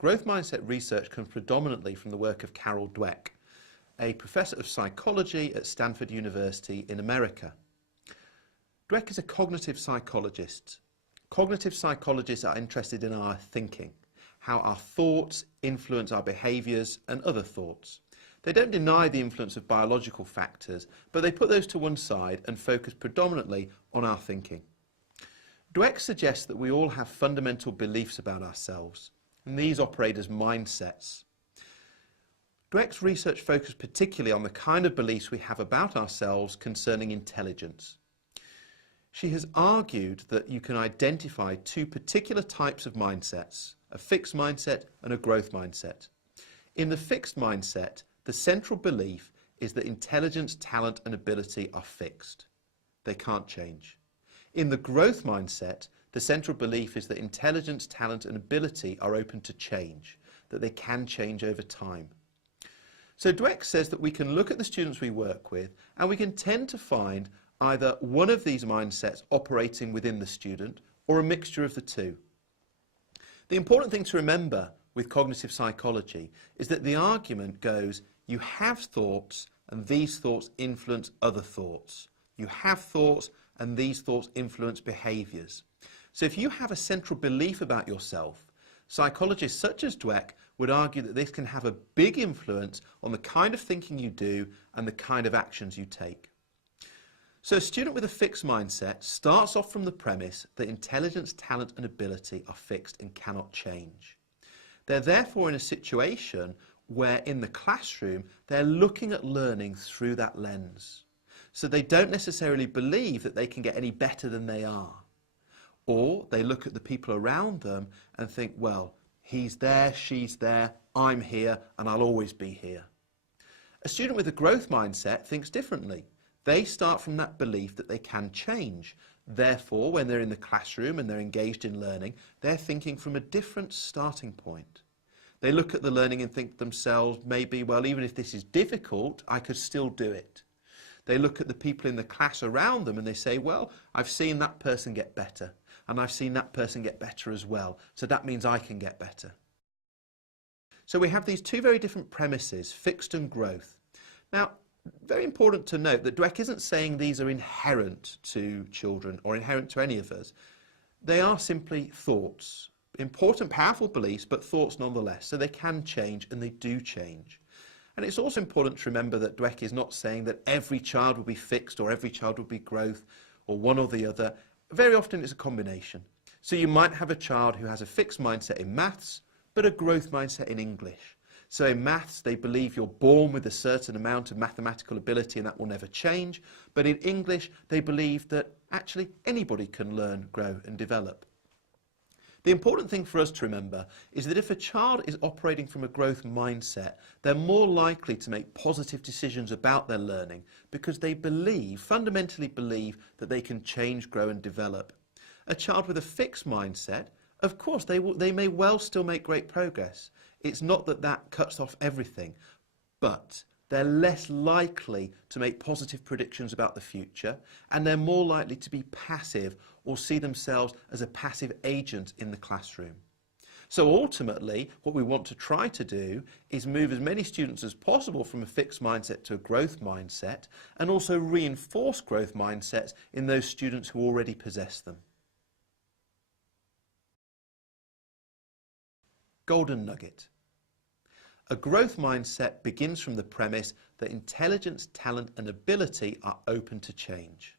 growth mindset research comes predominantly from the work of Carol Dweck, a professor of psychology at Stanford University in America. Dweck is a cognitive psychologist. Cognitive psychologists are interested in our thinking, how our thoughts influence our behaviours and other thoughts. They don't deny the influence of biological factors, but they put those to one side and focus predominantly on our thinking. Dweck suggests that we all have fundamental beliefs about ourselves, and these operate as mindsets. Dweck's research focused particularly on the kind of beliefs we have about ourselves concerning intelligence. She has argued that you can identify two particular types of mindsets, a fixed mindset and a growth mindset. In the fixed mindset, the central belief is that intelligence, talent and ability are fixed. They can't change. In the growth mindset, the central belief is that intelligence, talent and ability are open to change, that they can change over time. So Dweck says that we can look at the students we work with and we can tend to find either one of these mindsets operating within the student or a mixture of the two. The important thing to remember with cognitive psychology is that the argument goes, you have thoughts and these thoughts influence other thoughts. You have thoughts and these thoughts influence behaviours. So if you have a central belief about yourself, psychologists such as Dweck would argue that this can have a big influence on the kind of thinking you do and the kind of actions you take. So a student with a fixed mindset starts off from the premise that intelligence, talent and ability are fixed and cannot change. They're therefore in a situation where in the classroom they're looking at learning through that lens. So they don't necessarily believe that they can get any better than they are. Or they look at the people around them and think, well, he's there, she's there, I'm here and I'll always be here. A student with a growth mindset thinks differently. They start from that belief that they can change. Therefore, when they're in the classroom and they're engaged in learning, they're thinking from a different starting point. They look at the learning and think to themselves, maybe, well, even if this is difficult, I could still do it. They look at the people in the class around them and they say, well, I've seen that person get better and I've seen that person get better as well. So that means I can get better. So we have these two very different premises, fixed and growth. Now, very important to note that Dweck isn't saying these are inherent to children or inherent to any of us. They are simply thoughts, important, powerful beliefs, but thoughts nonetheless. So they can change and they do change. And it's also important to remember that Dweck is not saying that every child will be fixed or every child will be growth or one or the other. Very often it's a combination. So you might have a child who has a fixed mindset in maths, but a growth mindset in English. So in maths, they believe you're born with a certain amount of mathematical ability and that will never change. But in English, they believe that actually anybody can learn, grow and develop. The important thing for us to remember is that if a child is operating from a growth mindset, they're more likely to make positive decisions about their learning because they believe, fundamentally believe, that they can change, grow and develop. A child with a fixed mindset, of course, they may well still make great progress. It's not that that cuts off everything, but they're less likely to make positive predictions about the future and they're more likely to be passive or see themselves as a passive agent in the classroom. So ultimately, what we want to try to do is move as many students as possible from a fixed mindset to a growth mindset and also reinforce growth mindsets in those students who already possess them. Golden nugget. A growth mindset begins from the premise that intelligence, talent and ability are open to change.